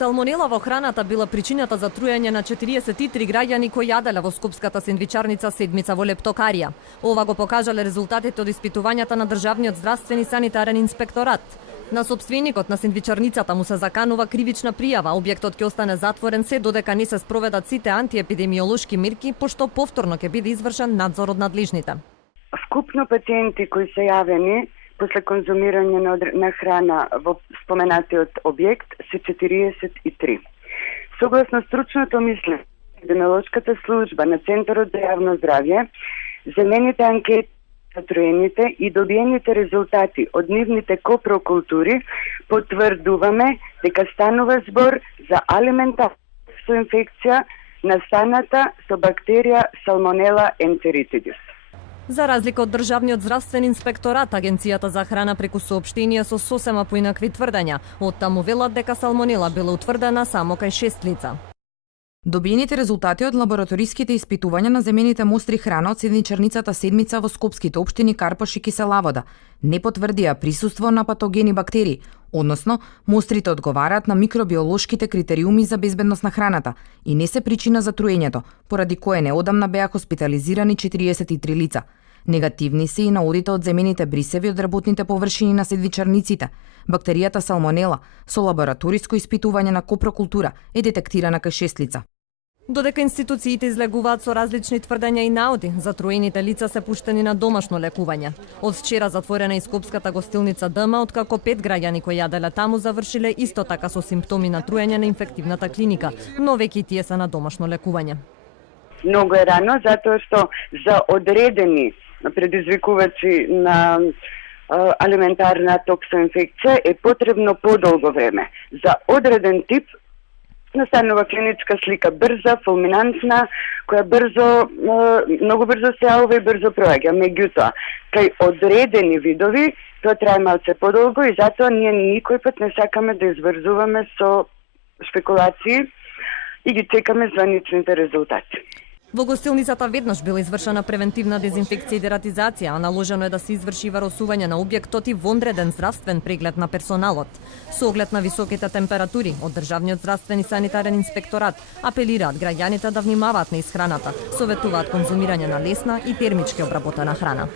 Салмонела во храната била причината за труење на 43 граѓани кои јаделе во скопската сендвичарница Седмица во Лептокарија. Ова го покажале резултатите од испитувањата на Државниот здравствен и санитарен инспекторат. На сопственикот на сендвичарницата му се заканува кривична пријава. Објектот ќе остане затворен се додека не се спроведат сите антиепидемиолошки мерки, пошто повторно ќе биде извршен надзор од надлежните. Вкупно пациенти кои се јавени после конзумирање на храна во споменатиот објект се 43. Согласно стручното мислење, епидемиолошката служба на Центарот за јавно здравје, земените анкети за троените и добиените резултати од нивните копрокултури потврдуваме дека станува збор за алиментарна со инфекција настаната со бактерија Salmonella enteritidis. За разлика од Државниот здравствен инспекторат, Агенцијата за храна преку соопштенија со сосема поинакви тврдења. Од таму велат дека салмонела била утврдена само кај 6 лица. Добиените резултати од лабораториските испитувања на земените мостри храна од седничарницата Седмица во скопските општини Карпош и Кисела Вода не потврдија присуство на патогени бактерии, односно мострите одговараат на микробиолошките критериуми за безбедност на храната и не се причина за труењето, поради кое неодамна беа хоспитализирани 43 лица. Негативни се и на одите од земените брисеви од работните површини на седвичарниците. Бактеријата Салмонела со лабораториско испитување на копрокултура е детектирана кај 6 лица. Додека институциите излегуваат со различни тврдења и наоди, затруените лица се пуштени на домашно лекување. Од вчера затворена и скопската гостилница ДМ, откако 5 граѓани кои јаделе таму завршиле исто така со симптоми на труење на инфективната клиника, но веќе тие се на домашно лекување. Многу е рано, затоа што за одредени предизвикувачи на алиментарна токсоинфекција е потребно подолго време. За одреден тип настанува клиничка слика брза, фулминантна, која многу брзо се јавува и брзо проаѓа. Меѓутоа, кај одредени видови тоа трае малце подолго и затоа ние никој пат не сакаме да изврзуваме со шпекулации и ги чекаме званичните резултати. Во гостилницата веднаш била извршена превентивна дезинфекција и дератизација, а наложено е да се изврши варосување на објектот и вонреден здравствен преглед на персоналот. Со оглед на високите температури, од Државниот здравствен и санитарен инспекторат апелираат граѓаните да внимаваат на исхраната, советуваат конзумирање на лесна и термички обработена храна.